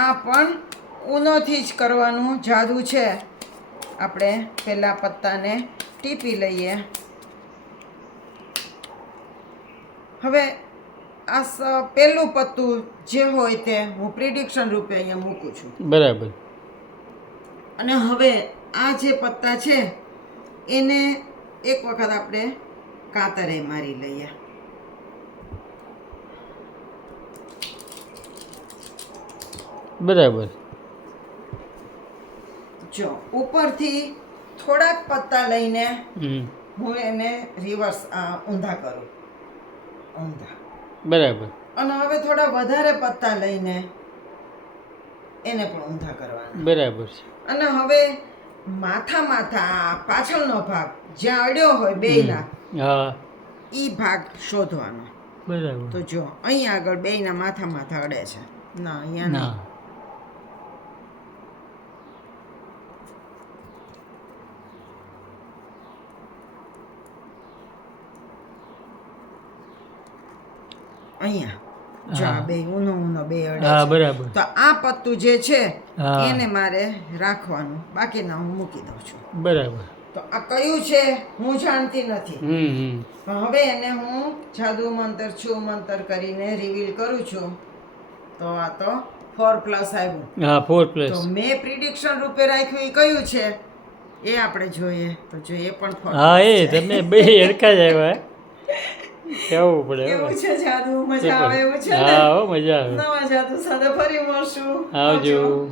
આ પણ ઊનોથી જ કરવાનું જાદુ છે. આપણે પહેલાં પત્તાને ટીપી લઈએ. હવે આ પહેલું પત્તું જે હોય તે હું પ્રિડિક્શન રૂપે અહીંયા મૂકું છું. બરાબર. અને હવે આ જે પત્તા છે એને એક વખત આપણે કાતરે મારી લઈએ. બરાબર. જો ઉપરથી થોડાક પત્તા લઈને હમ. હું એને રિવર્સ ઊંધા કરું. ઊંધા. બરાબર. અને હવે થોડા વધારે પત્તા લઈને એને પણ ઊંધા કરવાના. બરાબર છે. અને હવે માથા પાછળનો ભાગ જ્યાં અડ્યો હોય બેયના, હા, ઈ ભાગ શોધવાનો. બરાબર. તો જો અહીંયા આગળ બેયના માથા અડે છે. ના, અહીંયા ના. નહીં. અહીંયા જો આ બે ઊનો બે અડે હા, છે. બરાબર. તો આ પત્તું જે છે હા. એને મારે રાખવાનું, બાકીના હું મૂકી દઉં છું. બરાબર. તો આ કયું છે હું જાણતી નથી. હમ. પણ હવે એને હું જાદુ મંતર છું મંતર કરીને રિવીલ કરું છું. તો આ તો 4+ આવ્યું. હા, 4+. તો મેં પ્રિડિક્શન રૂપે રાખ્યું એ કયું છે એ આપણે જોઈએ. તો જો એ પણ 4+ હા, એ છે. તમે બે હરખા જ આવ્યા. કેવું પડે. કેવું છે જાદુ? મજા આવે એવું છે ને? હા, હો, મજા આવે. નવા જાદુ સાથે ફરી મળશું. આવજો.